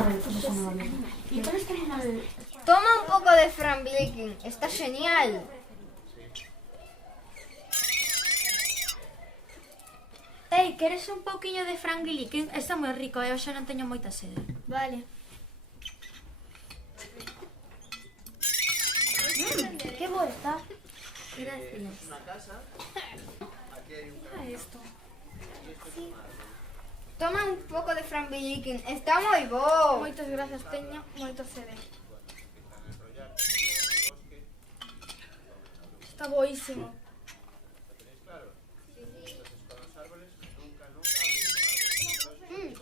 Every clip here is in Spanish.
A ver, pues eso no va bien. ¿Y cuál está en el...? Toma un poco de Frank Baking, está genial. Ei, queres un pouquiño de Frank Baking? Está moi rico, eu xa non teño moita sede. Vale. Que bo está. Gracias. Mira esto. Toma un poco de Frank Baking, está moi bo. Moitas gracias, teño moita sede. Está boísimo.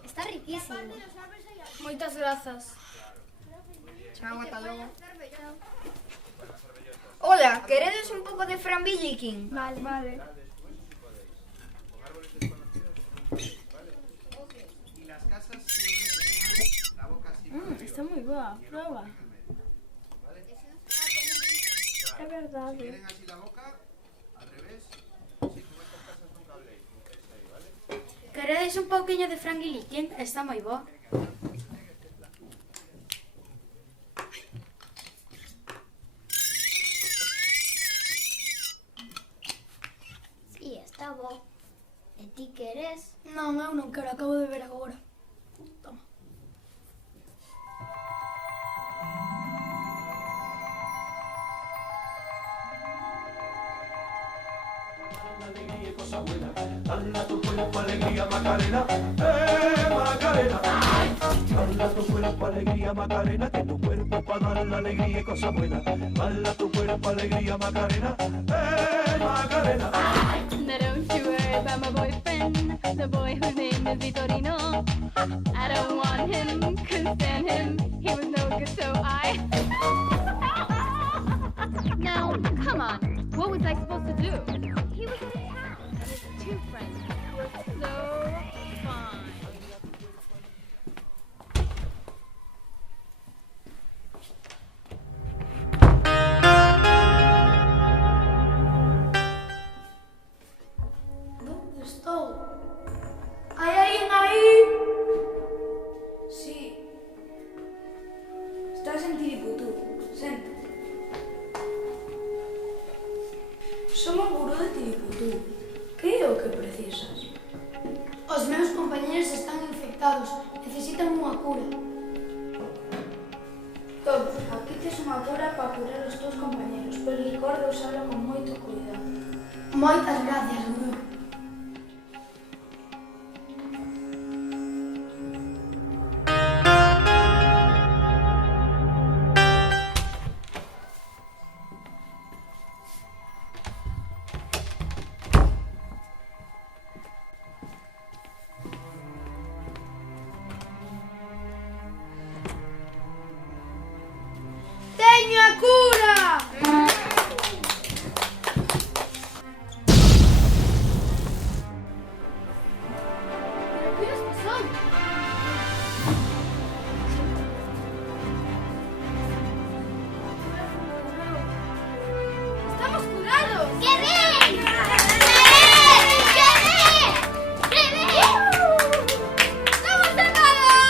Está riquísimo. Moitas grazas. Chao, hasta luego. Hola, ¿queredes un poco de Frank Baking? Vale, vale. Está moi boa, prova. É verdade. Tienen así la boca, al revés. Sí, como estas casas nunca habléis. Ese ahí, ¿vale? Queredes un pouquiño de Frank Baking? Está moi bo. Sí, está bo. ¿E ti queres? Non, eu non quero, acabo de ver agora. Toma. Alegría y cosa buena, dale a tu cuerpo alegría Macarena, Macarena. Dale a tu cuerpo alegría Macarena, que tu cuerpo para dar la alegría y cosa buena. Dale a tu cuerpo alegría Macarena, Macarena. Now don't you worry about my boyfriend, the boy whose name is Vitorino. I don't want him, couldn't stand him, he was no good, so I... Now, come on, what was I supposed to do? He was in town, and his two friends were so fine. ¿Dónde estou? Hai alguén aí? Sí. Estás en Tiriputú. Sente. Somos gurú de Tiriputú. Que é o que precisas? Os meus compañeros están infectados. Necesitan unha cura. Toma, aquí tes unha cura para curar os teus compañeros, pero recorda usarlo con moito cuidado. Moitas gracias, gurú. ¡Teño a cura! ¿Pero qué nos pasó? ¡Estamos curados! ¡Qué bien! ¡Estamos salvados!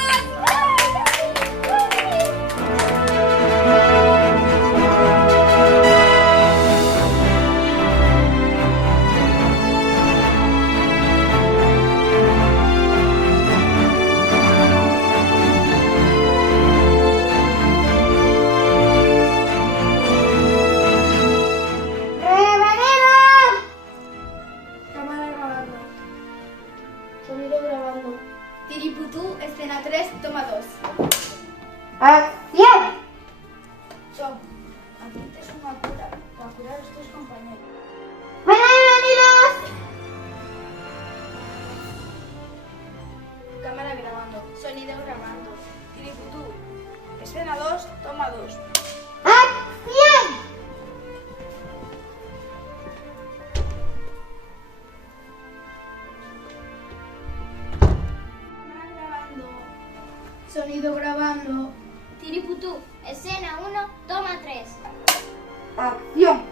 Cámara grabando. Sonido grabando. Tiriputú, escena 3, toma 2. ¡Acción! Son, aquí tes unha cura para curar os teus compañeros. ¡Bienvenidos! Cámara grabando. Sonido grabando. Tiriputú, escena 2, toma 2. ¡Acción! Cámara grabando. Sonido grabando. Tiriputú, escena 1, toma 3. Acción.